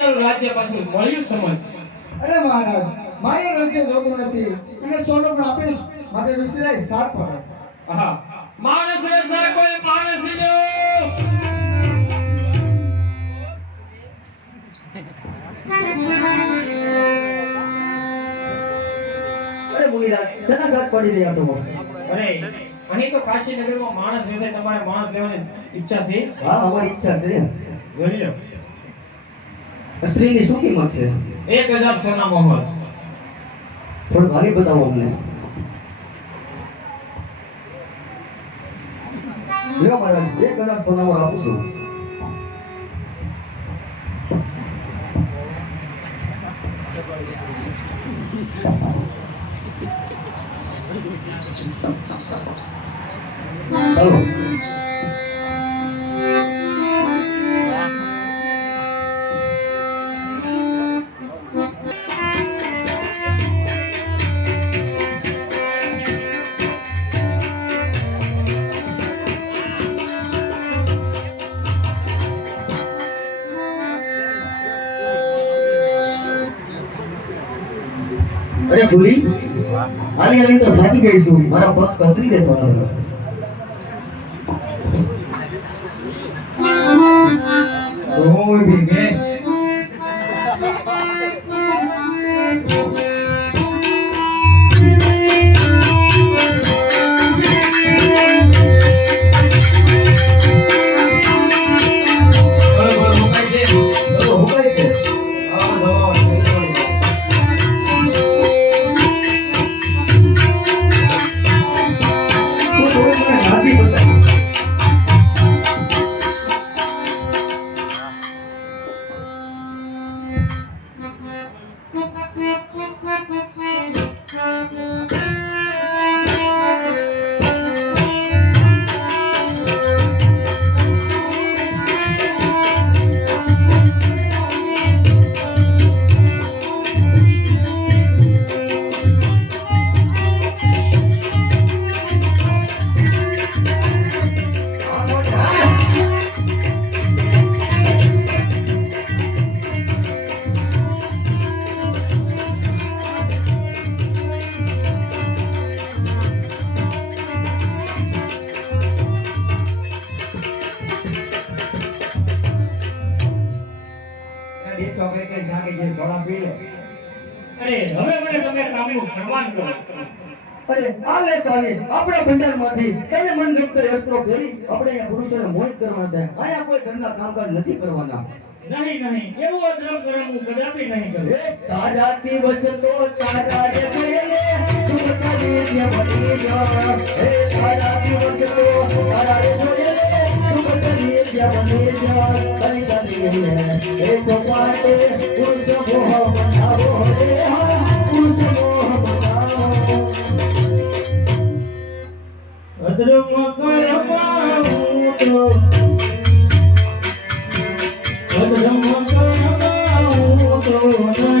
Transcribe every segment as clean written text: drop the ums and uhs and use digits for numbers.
રાજ્ય પાછું મળ્યું સમજ. અરે મહારાજ, મારી રાજ્ય જોતું નથી અને સોનું પણ આપીશ માટે વિસરાય સાથ પડે. હા, માણસ વેસા કોઈ માણસ લ્યો. અરે મુનિરાજ, શેના સાથ પડી રહ્યા છો? અરે અહીં તો કાશી નગરમાં માણસ વેસાય, તમારે માણસ લેવાની ઈચ્છા છે? હા, અમારી ઈચ્છા છે. જોઈ લો. સ્ત્રીની શું કિંમત છે? 1000 સોના મોહર. થોડું ભાગે બતાવો અમને. લ્યો મહારાજ, 1000 સોના મોહર આપું છું. ચાલો. અરે ભૂલી, આની આવી તો થાકી ગઈ છું. મારા પગ કસરી દે થોડા. ઓય ભીગે. અરે આ લે સાલી, આપણા ભંડારમાંથી એને મન ગમતો વસ્ત્રો ફેરી આપણે અહીંયા પુરુષોને મોહિત કરવા છે. અહીંયા કોઈ ઘરના કામકાજ નથી કરવાના. નહીં નહીં, એવું અધર્મ કરમ હું કદાપી નહીં કરું. એ તારા દિવસ તો તારા રે ભલે સુખની જે બની જા. એ તારા દિવસ તો તારા રે ભલે સુખની જે બની જા. કઈ કઈ એ તો પાટે પુરુષ મોહ બનાવો રે. હા, પુરુષ મોહ બનાવો. અધર્મ કરમાવું તો અધર્મ કરમાવું તો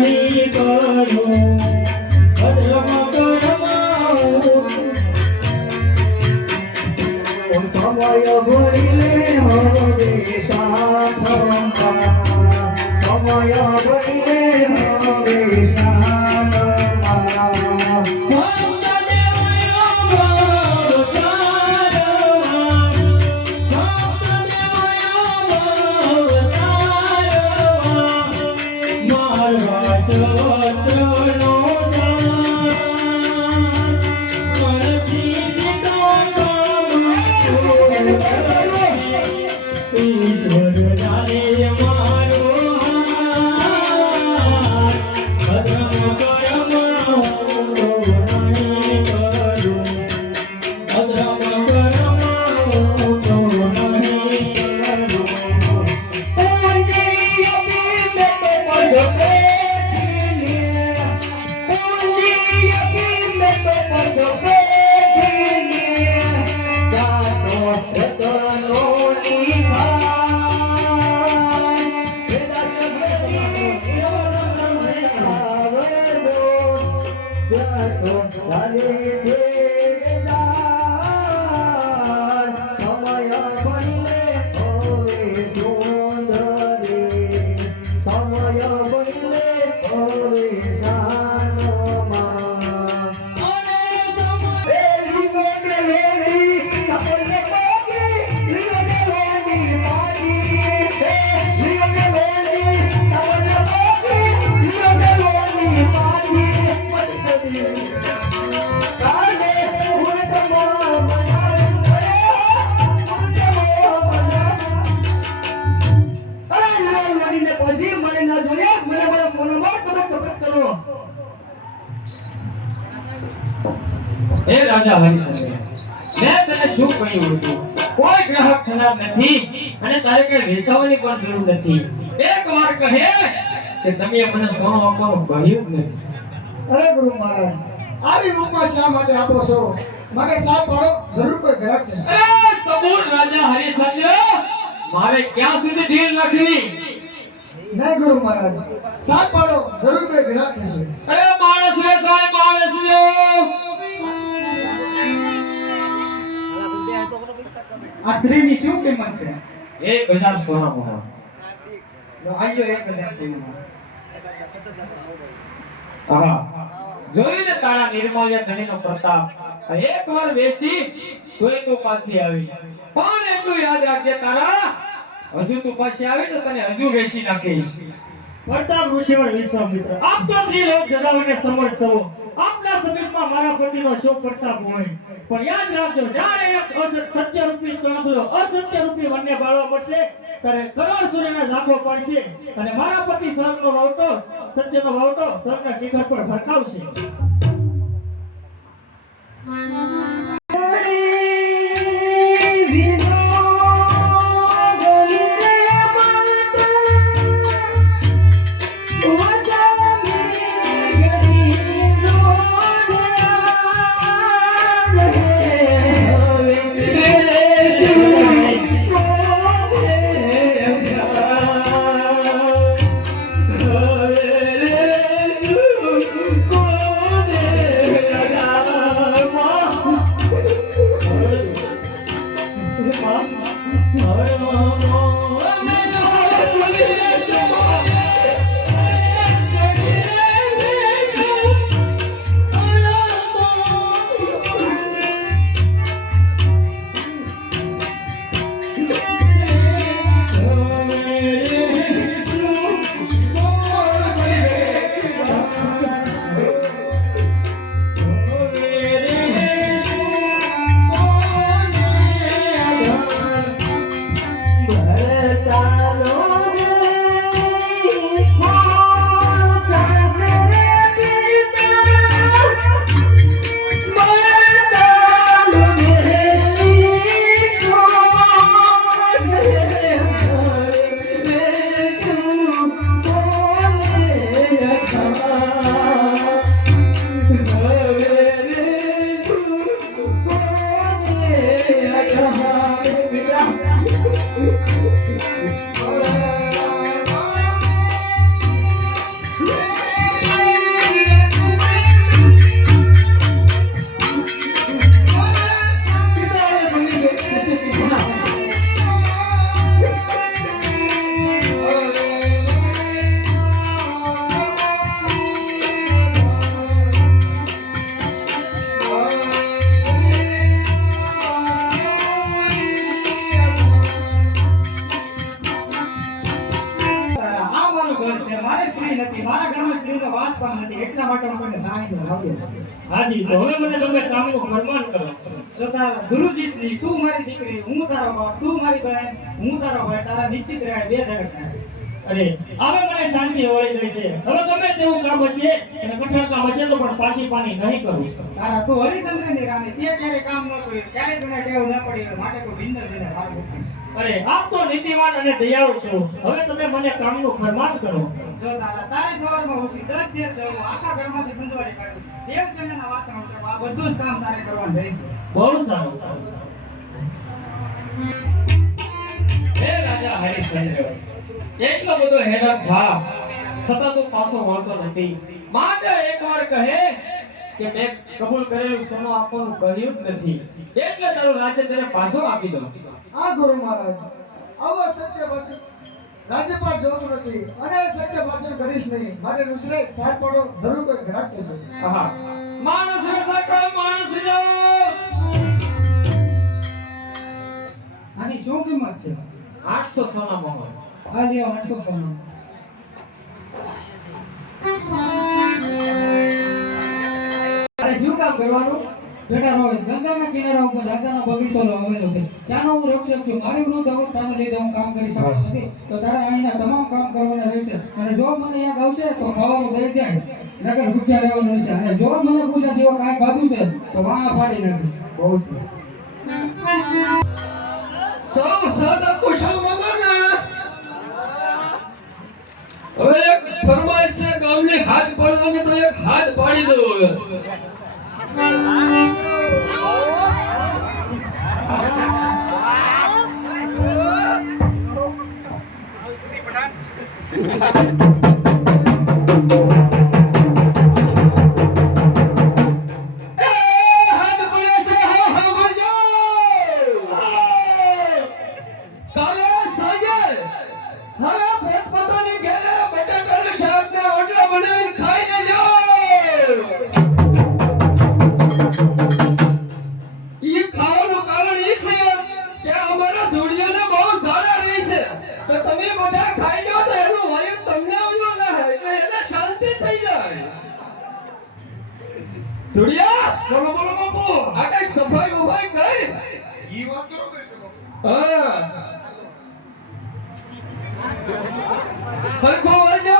નહીં કરું. અધર્મ કરમાવું સમય ભરીલે હવે સાધવા. સમય ભરીલે હવે સાધવા. સમય રાજા હરિશ્ચંદ્ર, મેં તને શું કહ્યું હતું? કોઈ ગ્રાહક ખરાબ નથી અને તારે કઈ વેચાવાની પણ જરૂર નથી. એક વાર કહે કે તમે મને સોનું આપવાનું કહ્યું જ નથી. અરે ગુરુ મહારાજ, આવી રૂપમાં શા માટે આપો છો? મને સાથ પાડો, જરૂર કોઈ ગ્રાહક છે. અરે સબૂર રાજા હરિશ્ચંદ્ર, મારે ક્યાં સુધી ઢીલ રાખવી? નહીં ગુરુ મહારાજ, સાથ પાડો, જરૂર કોઈ ગ્રાહક થશે. અરે માણસ વેચાય, માણસ લો. આ સ્ત્રીની શું કિંમત છે? 1000 સોના મોહર. આજો 1000 સોના. આહા, જોયું ને તારા નિર્મલ્ય ધણીનો પ્રતાપ. એકવાર બેસી તોય તું પાછી આવી. પણ એટલું યાદ રાખજે, તારા હજુ તું પાછી આવી તો તને હજુ વેચી નાખીશ. પ્રતાપ ઋષિવર વિશ્વામિત્ર, આપ તો ત્રિલોક જગાવને સમર્થ છો. આપના સમીપમાં મારા પતિનો શો પ્રતાપ હોય, પણ યાદ રાખજો, જ્યારે એક સત્ય રૂપી તણખલો અસત્ય રૂપી વન્ય બાળવા મળશે, ત્યારે કરોડ સૂર્યના ઝાંખો પડશે અને મારા પતિ સ્વર્ગનો વાવટો, સત્યનો વાવટો સ્વર્ગના શિખર પર ભડકાવશે. હાજી, તો હવે મને તમે કામનું ફરમાન કરો. જો તારા ગુરુજી શ્રી, તું મારી દીકરી, હું તારો બાપ, તું મારી બહેન, હું તારો ભાઈ, તારા નિશ્ચિત રહે બે ધડક થાય. અરે હવે મને શાંતિ વળી ગઈ છે. હવે ગમે તેવું કામ હશે અને કઠણ કામ હશે તો પણ પાછી પાણી નહીં કરું. તારા તું હરિશ્ચંદ્રની રાણી, તે ક્યારે કામ ન કર્યું, ક્યારે તને ટેવ ન પડી હોય, માટે તું ભિન્ન જઈને ભાગ ઉઠીશ. અરે આપ તો નીતિવાન અને દયાળુ છો. હવે તમે મને કામનું ફરમાન કરો. જો તારે સવારમાં ઉઠી 10 શેર જવું, આખા ઘરમાંથી સંજવારી કાઢવું, દેવસેનાના વાસણ ઉઠાવવા, આ બધું જ કામ તારે કરવાનું રહેશે. બહુ સારું. હે રાજા હરિશ્ચંદ્ર, એટલો બધો હેરાન થા છતાં તું પાછો વળતો નથી. માટે એકવાર કહે કે મેં કબૂલ કરેલું સોનું આપવાનું કહ્યું જ નથી, એટલે તારું રાજ્ય તને પાછો આપી દઉં. આ ગુરુ મહારાજ, આવો સત્ય ભાષણ રાજ્યપાલ જોતું નથી અને સત્ય ભાષણ કરીશ નહીં. માટે ઋષિરાજ સાથ પાડો, જરૂર કોઈ ગ્રાહક થશે. આહા, માણસ વેચાય, માણસ લો. આની શું કિંમત છે? 800 સોના મોહર. આ લ્યો 800 સોનું. અરે શું કામ કરવાનું? બેટા રોજ ગંગાના કિનારા ઉપર રાજાનો બગીચો આવેલો છે. ત્યાંનો હું રક્ષક છું. મારી વૃદ્ધ અવસ્થાને લીધે હું કામ કરી શકતો નથી. તો તારે અહીંના તમામ કામ કરવાના રહેશે અને જો મને યાદ આવશે તો ખાવાનું દઈ જાય. નકર ભૂખ્યા રહેવાનું છે અને જો મને પૂછે છે કાંઈ ખાધું છે તો વાહ પાડી નાખી બહુ છે સૌ સાદા કુશળ મગના હવે એક ફરમાઈશ છે ગામની હાથ પાડવાની તો એક હાથ પાડી દો હવે ધુડિયા બોલો બોલો બાપુ આ કઈક સફાઈ ઉભાઈ કર ઈ વાત કરો કે હા હરખો વાજો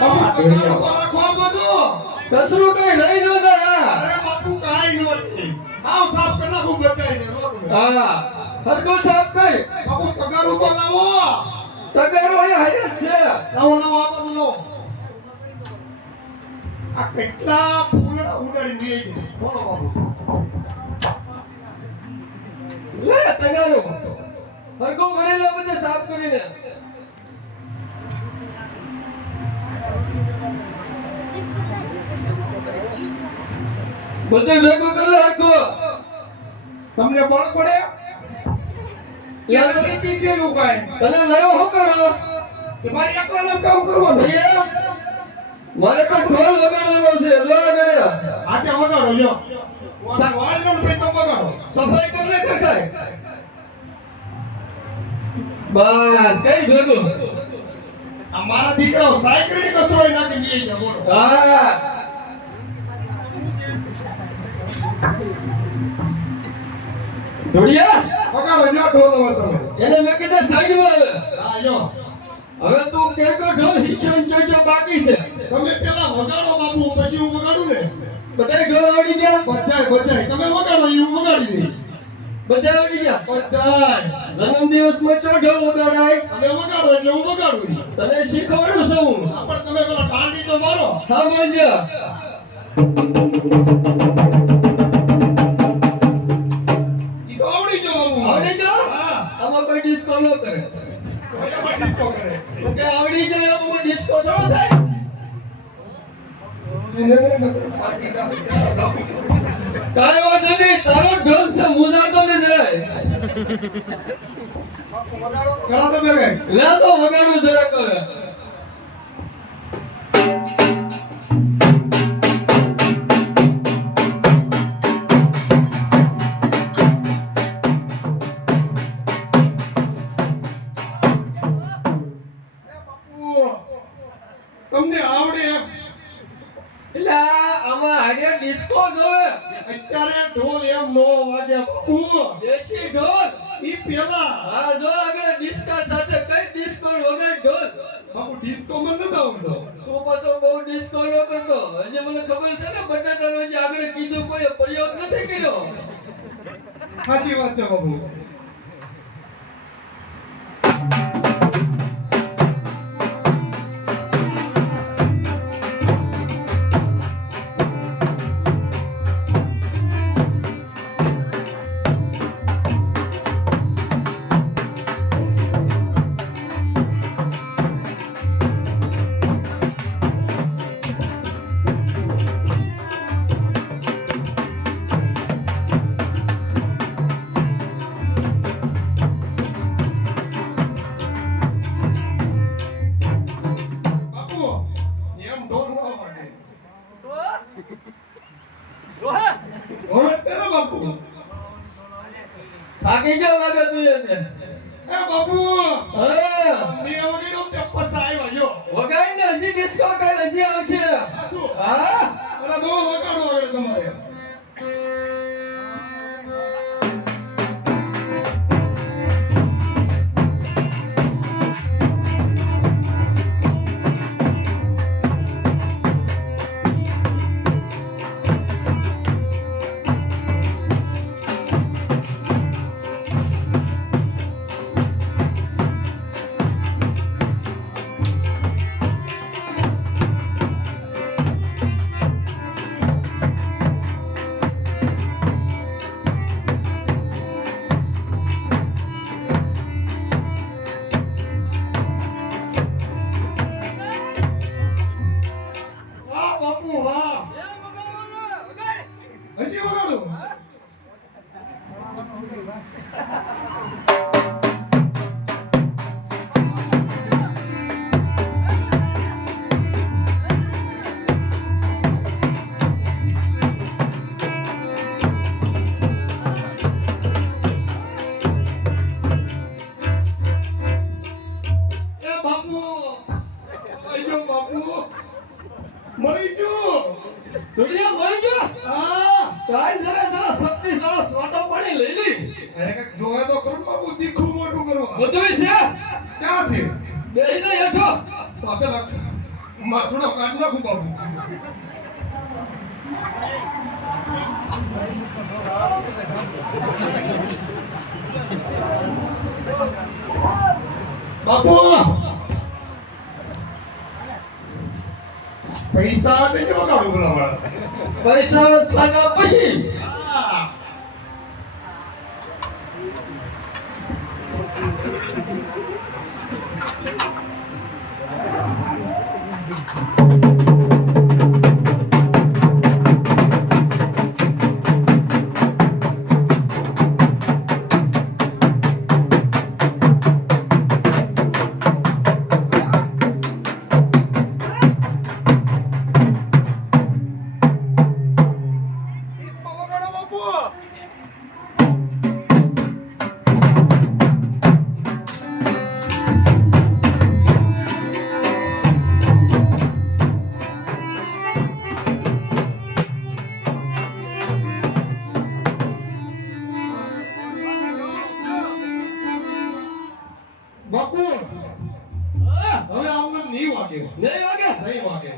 બાપુ તમારો રાખો બધું કસરું કઈ રહી ન જાય અરે બાપુ કાઈ નથી આવ સાફ કરી નાખું બતાઈને હા હરખો સાફ કર બાપુ તગાર ઉભો લાવો તગારો એ હારે છે લાવો લાવો આ બધું લો આ કેટલા ફૂલડા ઉડાડી દે છે બોલો બાપુ લે તગારો હરખો ભરેલા બધે સાફ કરીને બધે ભેગું કરી લે હરખો તમને બળ પડે યાર કેટલી છે લોકાય તને લયો હું કરો કે મારી એકલાનો જ કામ કરવાનું ભૈયા મારે તો ઢોલ વગાડવાનો છે લો ગણ્યા આતે વગાડો લ્યો વાળનો ભાઈ તો વગાડો સફાઈ કર લે કરકાય બસ કઈ ભેગું આ મારા દીકરાઓ સાયકલની કસરોય નાખી દે છે બોલો હા ઢોળિયા વગાડો લ્યો ઢોલ હવે તમે એને મેં કીધા સાઈડમાં આવે હા લ્યો હવે તું કેકો ઢોલ હિખ્યો ને જોજો બાકી છે તમે પેલા વગાડો બાપુ પછી હું વગાડું ને બધાય ઢોલ આવડી ગયા બધાય તમે વગાડો એ હું વગાડી દઈ બધા આવડી ગયા બધાય જન્મદિવસમાં ચો ઢોલ વગાડાય તમે વગાડો એટલે હું વગાડું તને શીખવાડું છું હું પણ તમે પેલા ટાંડી તો મારો હા બોલજો ઈ તો આવડી જો બાપુ આવડી ગયો હા આમાં કોઈ ડિસ્કો ન કરે ઓલા પણ ડિસ્કો કરે કે આવડી જાય હું ડિસ્કો થોડો થાય કાઈ વાંધો નહીં તારો ઢોલ છે મુજાતો ને જરાય પેલા તો બેગે લે તો વગાડું જરાક હવે તમને આવડે એમ એટલે આમાં હારે ડિસ્કો જોવે અત્યારે ઢોલ એમ નો વાગે બાપુ દેશી ઢોલ ઈ પેલા હા જો આગળ ડિસ્કા સાથે કઈ ડિસ્કો વગર ઢોલ બાપુ ડિસ્કો મને નથી આવડતો તું પાછો બહુ ડિસ્કો ન કરતો હજી મને ખબર છે ને બટાટાનો જે આગળ કીધું કોઈ પ્રયોગ નથી કર્યો સાચી વાત છે બાપુ બાપુ એમ ઢોલ નો વાગે ઢોલ તેરા બાપુ થાકી ગયો લાગે તું એને એ બાપુ હા મેં વગેરે તે પસા આવ્યા યો વગાડીને હજી ડિસ્કો કઈ હજી આવશે આ શું હા અલા દો વગાડો હવે તમારે મળી ગયો બાપુ મળી ગયો દુનિયા મળી ગયો હા તો આજ જરા શક્તિશાળી સોટો પાણી લઈ લી અરે કઈક જોવે તો કરું બાપુ તીખું મોટું કરવા બધુંય છે ક્યાં છે બેહી જા હેઠો તો આપેલા માછડો કાઢ નાખું બાપુ બાપુ પૈસા દે કે વગાડું બોલા મારા પૈસા સાગા પછી વગાડો બાપુ બાપુ હવે આમને નહીં વાગે નહીં વાગે નહીં વાગે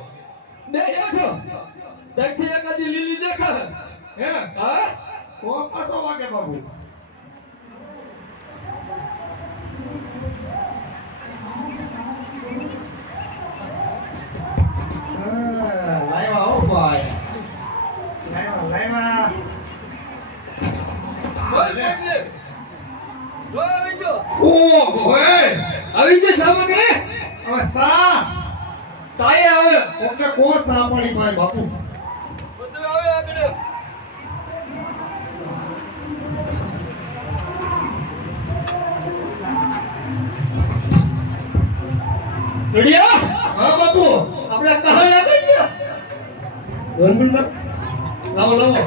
બે હેઠો ત્યાંથી એકાદી લીલી દેખાય હે હા તો પાછો વાગે બાપુ લાઈવા હો ભાઈ લાઈવા ઓહો હે આવી ગઈ સામગ્રી હવે સા સાય આવે ઓકે કો સા પાણી પાય બાપુ બધું આવે આગળ રેડિયા હા બાપુ આપણે કહા લાગી ગયા 2 મિનિટ લાવો લાવો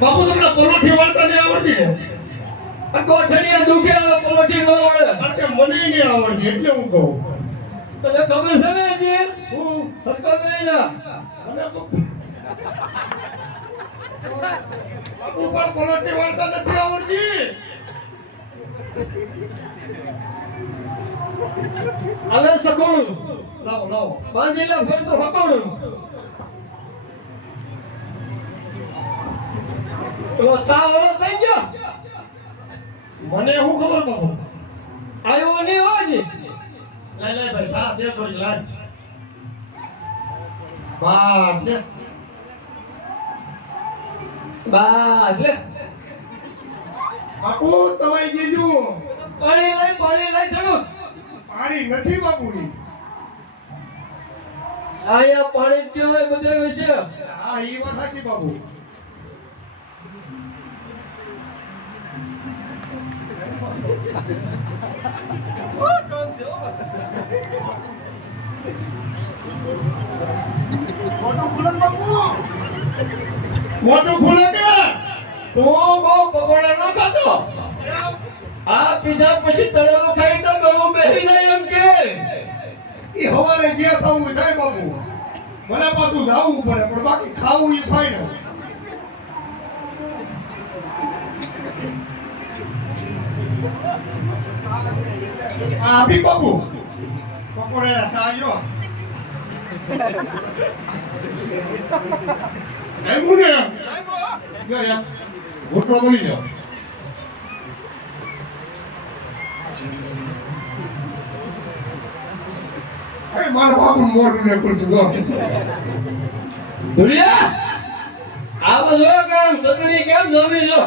બાપુ તમને પલોઠી વાળતા નહીં આવડતી ને આ કોઠડીયા દુખે આવે પલોઠી નો આવડે કારણ કે મને નહીં આવડતી એટલે હું કહું તને ખબર છે ને હજી હું સરખો બેહી જા અને બાપુ પણ પલોઠી વાળતા નથી આવડતી આલે સકોળ લાવો લાવો બાંધી લે ફેર તો હકોડું તો સાવો થઈ ગયો મને શું ખબર બાપુ આવ્યો નહીં હોય ને લે લે ભાઈ સા દે થોડી લાજ બસ લે બસ લે બાપુ તવાઈ ગયું પાણી લઈ થોડું પાણી નથી બાપુ આયા પાણી જ કહેવાય બધે વિશે હા ઈ વાત સાચી બાપુ મોટું ખુલે કે તું બહુ પકોડા ના ખાતો આ પીધા પછી તળેલું ખાઈ તો ગળું બેસી જાય એમ કે ઈ હવારે જે થવું થાય બાપુ મને પાછું જાવું પડે પણ બાકી ખાવું ઈ ફાઈન આ ભી બાપુ પકોડા સાજો એમ મુને યા ગોટો બોલી જાઓ એ મારા બાપુ મોઢું ને ખુલતું જો દુનિયા આમાં જો કામ સકડી કેમ જમી જો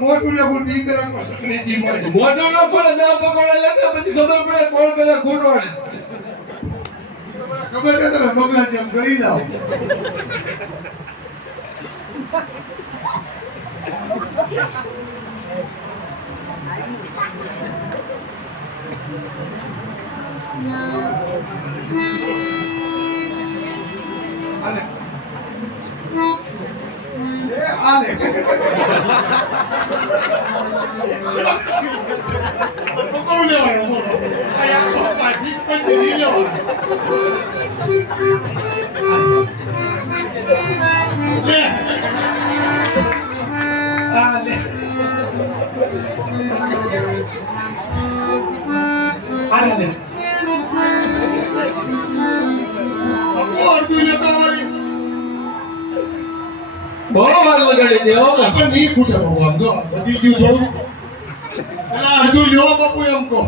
મોઢું ને ખુલતું ઈ પેલા પર સકડી દી મોઢું મોટો નો પડે દા પકોડા લેતા પછી ખબર પડે કોણ પેલા ખૂટવાડે ખબર છે તને મગલા જેમ ગળી જાવ આલે પકડું લેવાય બોલો આ આખો પાછી પડી લેવાય લે આ લે આને લે અડધું લેતા મારી બહુ વાર લગાડી દે હો પણ નહીં ફૂટે ભગવાન જો બધી ગયું થોડું પેલા અડધું લ્યો બાપુ એમ કહો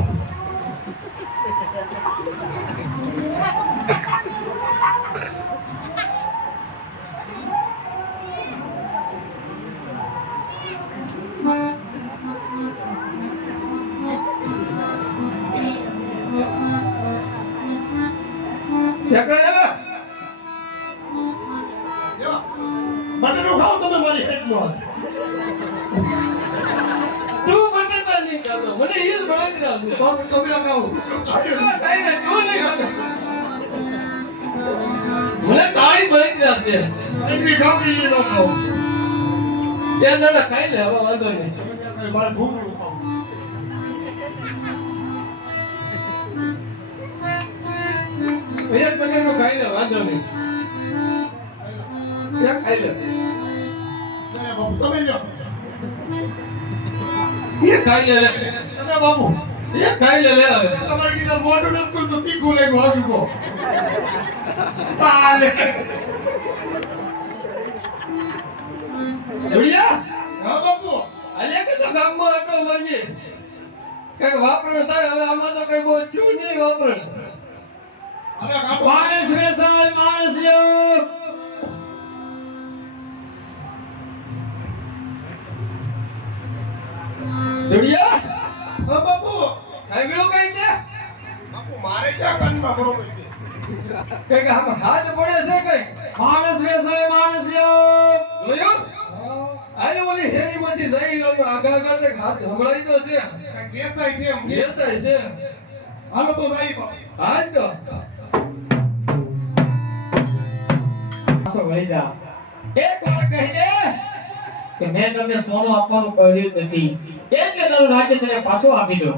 બટાટું ખાઓ તમે મારી હેઠમાં તું બટાટા નહીં ખાતો મને ઈ જ ભાઈ રાખ બાપુ તમે આ ખાઓ કાઈ ને તું નહીં ખાતો મને કાઈ ભાઈ રાખ દે એટલી ખાઓ કે એ ન ખાઓ તે જણા ખાઈ લે હવે વાંધો નહીં તમે ત્યાં કઈ મારે ભૂખ ન ખાઓ એક બટાટું ખાઈ લે વાંધો નહીં એક ખાઈ લે બાપુ તમે લ્યો એક ખાઈ લે તમે બાપુ એક ખાઈ લે લે હવે તમારે કીધા મોઢું નથી ખુલતું તીખું લાગ્યું હાજુ કહો તાલે જોડિયા હા બાપુ અલે કે તો ગામમાં આટો મારીએ કઈક વાપરણ થાય હવે આમાં તો કઈ બહુ છું નહીં વાપરણ અરે કાપો માણસ વેસાય માણસ લ્યો જોડિયા હા બાપુ ખાઈ ગયો કઈ કે બાપુ મારે ક્યાં કાનમાં બરોબર છે કઈક આમ હાથ પડે છે કઈ માણસ વેસાય માણસ લ્યો જોયું હા આલે ઓલી હેરીમાંથી જઈ ગયો આગા આગા તે હાથ હમણાઈ તો છે કાંઈ બેસાય છે એમ બેસાય છે હાલો તો જાય બાપુ હાલ તો પાછો વળી જા એક વાર કહી દે કે મેં તમને સોનું આપવાનું કહ્યું નથી એટલે તારું રાજ્ય તને પાછું આપી દો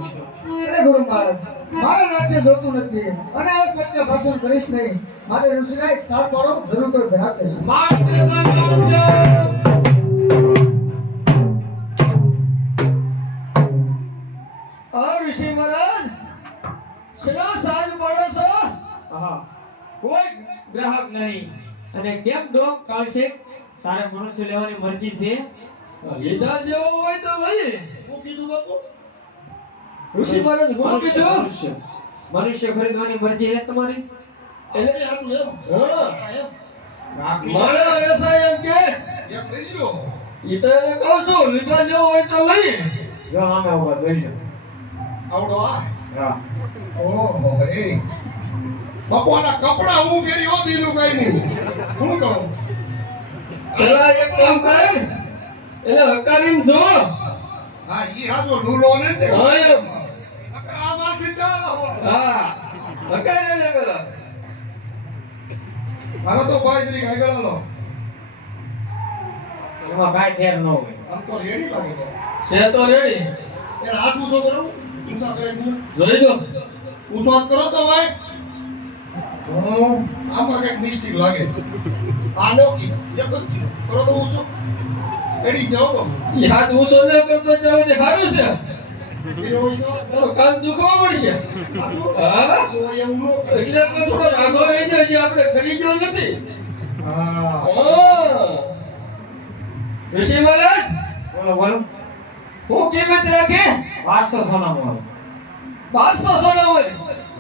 અરે ગુરુ મહારાજ મારે રાજ્ય જોતું નથી અને આ સત્ય ભાષણ કરીશ નહીં મારે ઋષિરાજ સાથ પાડો જરૂર કોઈ ધરાવતે છે માણસ વેસાય માણસ લ્યો આ ઋષિ મહારાજ શેના સાજ પડો છો હા કોઈ ગ્રાહક નહીં અને કેમ ડોમ કાઢશે તારે મનુષ્ય લેવાની મરજી છે લીધા જેવો હોય તો લઈ શું કીધું બાપુ ઋષિ મહારાજ હું કીધું મનુષ્ય ખરીદવાની મરજી છે તમારી એટલે આટલું એમ હા એમ રાખી મારા વ્યવસાય એમ કે એક લઈ લ્યો ઈ તો એને કહું છું લીધા જેવો હોય તો લઈ જો આમે ઉભા જોઈ લો આવડો આ હા ઓહો એ બાપુ આના કપડા હું પહેરી હો બીજું કઈ નહીં હું કહું પેલા એક કામ કર એટલે હકારીને જો હા ઈ હાજો લૂલો ને તે હા એમ આ માસી ચાલો હા હકારી લે પેલા મારો તો ભાઈ જરી કાઈ ગળાલો એમાં કાંઈ ફેર ન હોય આમ તો રેડી લાગે તો છે તો રેડી એ હાથ ઊંચો કરો ઊંચા કરે જોઈ જો ઊંચો હાથ કરો તો ભાઈ આમાં કઈક મિસ્ટેક લાગે આ નો કી એક બસ કી કરો તો ઊંચો રેડી છે હો તો ઈ હાથ ઊંચો ન કરતો જાવ તે સારું છે એનો હોય તો તારો કાન દુખવા પડશે આસુ હા તો એવું નો એટલે તો થોડો રાગો રહી જાય જે આપણે કરી ગયો નથી હા હા ઋષિ મહારાજ બોલો બોલો હું કિંમત રાખે 1200 સોનામાં 1200 સોના હોય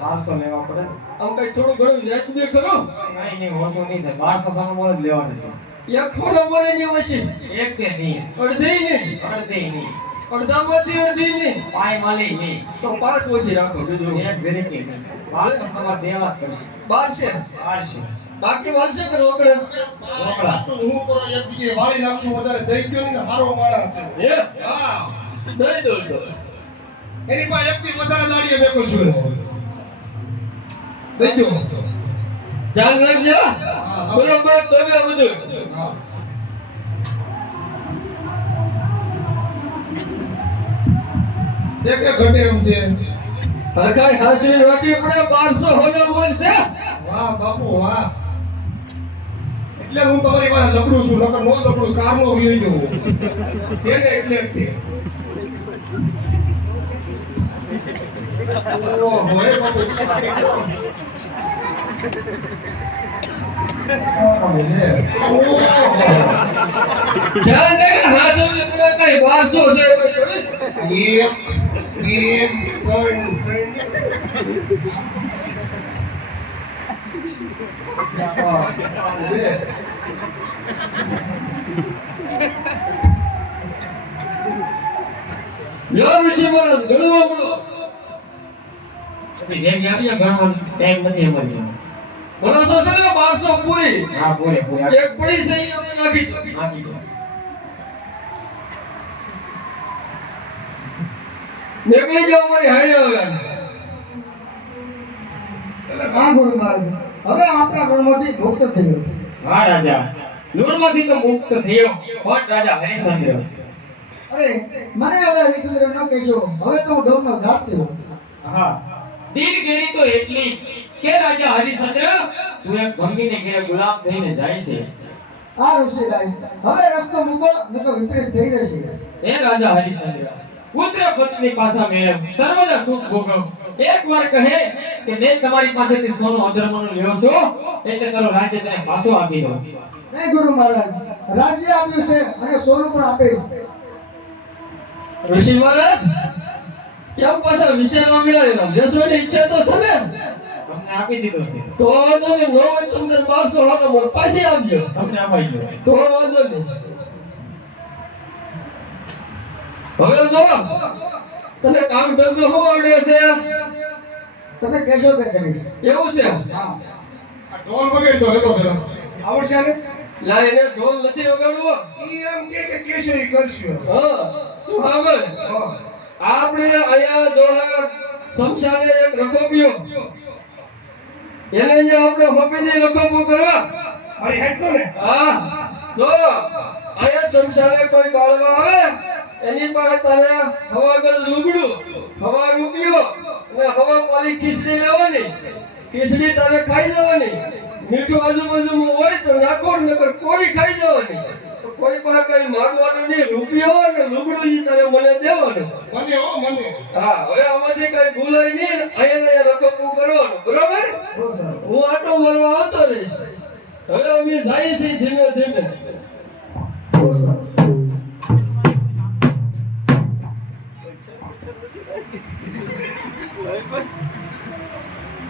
1200 લેવા પડે ને. આમ કઈ થોડું ઘણું વ્યાજબી કરો નહીં નહીં ઓછું નહીં થાય 1200 સોનામાં જ લેવાનું છે એક ખોડો મને ની વસી એક કે નહીં અડધી નહીં અડધી નહીં અડધામાંથી અડધી નહીં પાય માલી નહીં તો 5 વસી રાખો બીજું એક જરીક નહીં 1200 તમારે દેવા જ પડશે 12 1200 બાકી વાલશે કે રોકડે રોકડા તો હું કરો એક જગ્યાએ વાળી નાખશું વધારે દઈ ગયો ને મારો માણસ છે હે હા દઈ દો તો એની પાસે એક પીસ વધારે દાડીએ મેકલ છું દઈ દો ધ્યાન રાખજો બરોબર તો બે બધું હા છે કે ઘટે એમ છે હરખાઈ હાસવી રાખી પડે 1200 હોજો બોલશે વાહ બાપુ વાહ એટલે હું તમારી પાસે લબડું છું નકર નો લબડું કારનો વિયો જવું છે ને એટલે જ તે. ઓહો હે બાપુ જાને હાસવી પડે કઈ 1200 છે એક બે ત્રણ યો ઋષિ મહારાજ ગણવા મળો જેમ આપ્યા ગણવાનો ટાઈમ નથી અમારી ભરોસો છે ને 1200 પૂરી હા પૂરી એક પડી છે એ અમે નાખી દો નીકળી જાઓ મારી હારે હવે આ ગુરુ મહારાજ હવે આપણા ઋણમાંથી મુક્ત થયો. હા રાજા લૂણમાંથી તો મુક્ત થયો પણ રાજા હરિશ્ચંદ્ર અરે મને હવે હરિશ્ચંદ્ર ન કહેશો, હવે તો હું ડોમનો દાસ થયો. હા દીનગીરી તો એટલી જ કે રાજા હરિશ્ચંદ્ર તું એક ભંગીને ઘેરે ગુલામ થઈને જાય છે આ ઋષિરાજ હવે રસ્તો મૂકો ને તો વિપરીત થઈ જશે. હે રાજા હરિશ્ચંદ્ર પુત્ર પત્ની પાસા મેળવ સર્વદા સુખ ભોગવ એકવાર કહે કે મેં તમારી પાસેથી સોનું અધર્મનું લ્યો છો એટલે તારો રાજ્ય તને પાછો આપી દો નહીં ગુરુ મહારાજ, રાજ્ય આપ્યું છે અને સોનું પણ આપીશ. ઋષિ મહારાજ કેમ પાછા વિષયમાં મિલાવ્યો દેશોની ઈચ્છા તો છે ને તમને આપી દીધો છે તો વાંધો નહીં નો હોય તમને 1200 લાખ મને પાછી આપજો તમને અપાઈ ગયો તો વાંધો નહીં હવે જો તને કામ ધંધો શું આવડે છે તમે કહેશો તે કરીશ. એવું છે હા, આ ઢોલ વગાડતો રહેતો પેલા આવડશે ને લા એને ઢોલ નથી વગાડવો ઈ એમ કે કેશરી કરશું હા તું સાંભળ હા આપણે આયા જોહર શમશાને એક રખોપિયો એને અહીંયા આપણે હોપીથી રખોપો કરવા મારી હેડનો ને હા જો આયા શમશાને કોઈ બાળવા આવે એની પાસે તારે હવાગલ લુગડું હવા રૂપિયો અને હવા પાલી ખીચડી લેવાની ખીચડી તારે ખાઈ જવાની મીઠું આજુબાજુમાં હોય તો નાખો નકર કોરી ખાઈ જવાની તો કોઈ પાસે કઈ માંગવાનું નહીં રૂપિયો અને લુગડું ઈ તારે મને દેવાનું મને હો મને હા હવે આમાંથી કઈ ભૂલાય નહીં અહીંયા રખડવું કરવાનું બરોબર બહુ સારું. હું આટો મારવા આવતો રહીશ હવે અમે જઈએ છીએ ધીમે ધીમે બહુ સારું.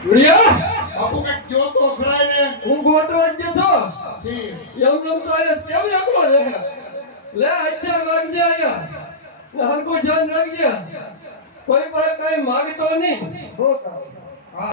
પ્રિયા બાપુ કઈક કયો તો ખરાય ને હું ગોતવા જ ગયો ઠીક. એમ તો અહીંયા કેમ એકલો રહે લે અચ્છા રાખજે અહીંયા ને હરખું ધ્યાન રાખજે કોઈ પણ કઈ માંગતો નહીં બહુ સારું.